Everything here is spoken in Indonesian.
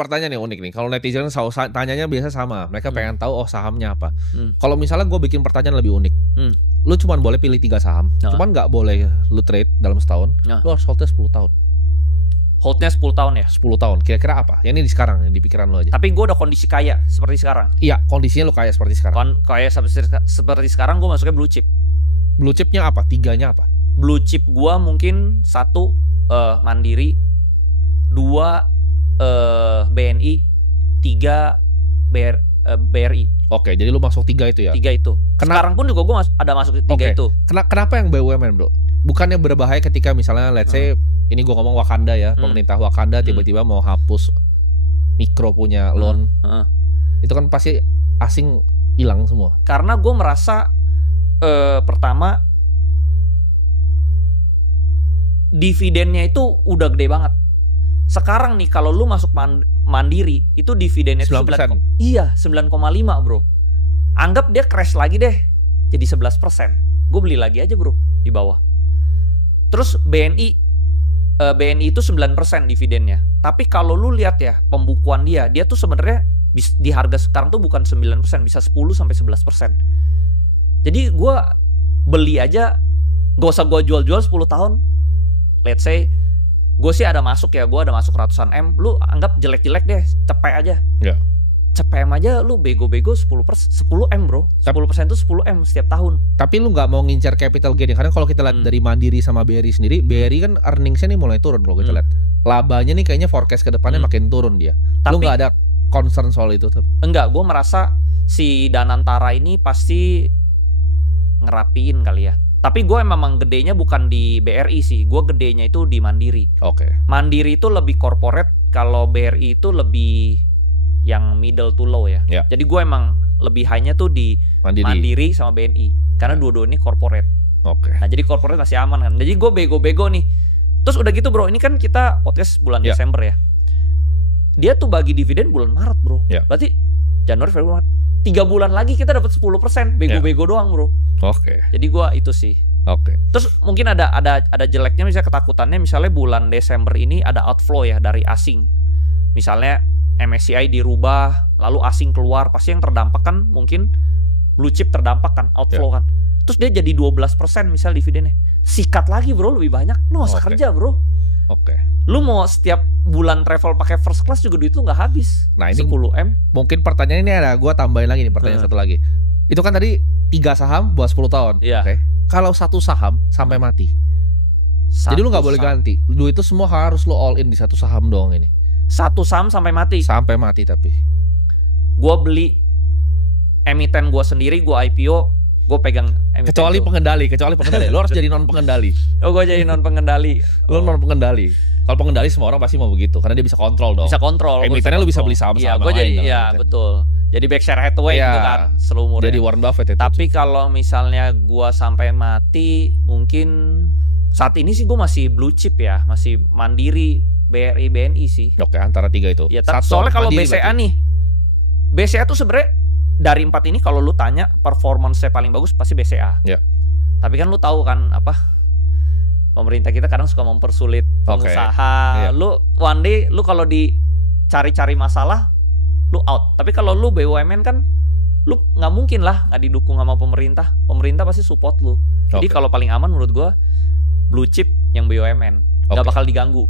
pertanyaan yang unik nih. Kalau netizen tanyanya biasa sama. Mereka pengen tahu sahamnya apa. Kalau misalnya gue bikin pertanyaan lebih unik. Lu cuma boleh pilih 3 saham. Cuman nggak boleh lu trade dalam setahun. Lu harus holdnya 10 tahun. Holdnya 10 tahun ya? 10 tahun. Kira-kira apa? Yang ini di sekarang, yang di pikiran lu aja. Tapi gue udah kondisi kaya seperti sekarang. Iya, kondisinya lu kaya seperti sekarang. Kaya seperti sekarang gue masuknya blue chip. Blue chipnya apa? 3-nya apa? Blue chip gue mungkin 1 Mandiri, 2 BNI, 3 BRI. Oke, jadi lu masuk 3 itu ya? 3 itu. Sekarang pun juga gue ada masuk 3 itu. Kenapa yang BUMN, bro? Bukannya berbahaya ketika misalnya let's say ini gue ngomong Wakanda ya, pemerintah Wakanda tiba-tiba mau hapus mikro punya loan, itu kan pasti asing hilang semua. Karena gue merasa pertama dividennya itu udah gede banget. Sekarang nih kalau lu masuk Mandiri itu dividennya 9%. Iya 9,5 bro. Anggap dia crash lagi deh jadi 11%. Gue beli lagi aja bro di bawah. Terus BNI itu 9% dividennya. Tapi kalau lu lihat ya pembukuan dia tuh sebenarnya di harga sekarang tuh bukan 9%, bisa 10-11%. Jadi gue beli aja, gak usah gue jual-jual 10 tahun. Let's say gue sih ada masuk ya, gue ada masuk ratusan M. Lu anggap jelek-jelek deh, cepet aja. Cepet M aja lu bego-bego 10 M bro. 10% itu 10 M setiap tahun. Tapi lu gak mau ngincar capital gain. Karena kalau kita lihat dari Mandiri sama BRI sendiri, BRI kan earningsnya nih mulai turun kalau kita lihat. Labanya nih kayaknya forecast ke depannya makin turun dia. Tapi, lu gak ada concern soal itu? Enggak, gue merasa si Danantara ini pasti ngerapiin kali ya. Tapi gue memang gedenya bukan di BRI sih. Gue gedenya itu di Mandiri. Mandiri itu lebih corporate. Kalau BRI itu lebih yang middle to low ya. Jadi gue emang lebih high-nya tuh di Mandiri sama BNI. Karena dua-dua ini corporate. Nah jadi corporate masih aman kan. Jadi gue bego-bego nih. Terus udah gitu bro, ini kan kita podcast bulan Desember ya. Dia tuh bagi dividen bulan Maret bro. Berarti Januari, Februari, Maret. 3 bulan lagi kita dapat 10%. Bego-bego doang bro. Jadi gue itu sih. Terus mungkin ada jeleknya, misalnya ketakutannya misalnya bulan Desember ini ada outflow ya dari asing. Misalnya MSCI dirubah, lalu asing keluar, pasti yang terdampak kan mungkin blue chip terdampak kan, outflow kan. Terus dia jadi 12% misal dividennya. Sikat lagi bro, lebih banyak. Lu gak usah kerja bro. Lu mau setiap bulan travel pakai first class juga duit lu gak habis. Nah ini 10 M. Mungkin pertanyaan ini ada, gue tambahin lagi nih pertanyaan satu lagi. Itu kan tadi 3 saham buat 10 tahun. Kalau 1 saham sampai mati, jadi lu gak boleh ganti. Duit itu semua harus lu all in di 1 saham doang ini. 1 saham sampai mati? Sampai mati. Tapi gue beli emiten gue sendiri, gue IPO, gue pegang emiten. Kecuali pengendali. Lu harus jadi non pengendali. Gue jadi non pengendali. Lu non pengendali. Kalau pengendali semua orang pasti mau begitu, karena dia bisa kontrol dong. Bisa kontrol. Emitennya lu bisa beli saham-saham gue jadi, betul. Jadi Berkshire Hathaway gitu kan seluruhnya. Jadi Warren Buffett itu. Tapi kalau misalnya gue sampai mati, mungkin saat ini sih gue masih blue chip ya, masih Mandiri, BRI, BNI sih. Antara 3 itu. Ya, soalnya kalau BCA nih, BCA tuh sebenarnya dari 4 ini kalau lu tanya performance-nya paling bagus pasti BCA. Tapi kan lu tahu kan pemerintah kita kadang suka mempersulit pengusaha. Lu one day lu kalau dicari-cari masalah lu out. Tapi kalau lu BUMN kan lu nggak mungkin lah nggak didukung sama pemerintah. Pemerintah pasti support lu. Jadi kalau paling aman menurut gua blue chip yang BUMN nggak bakal diganggu.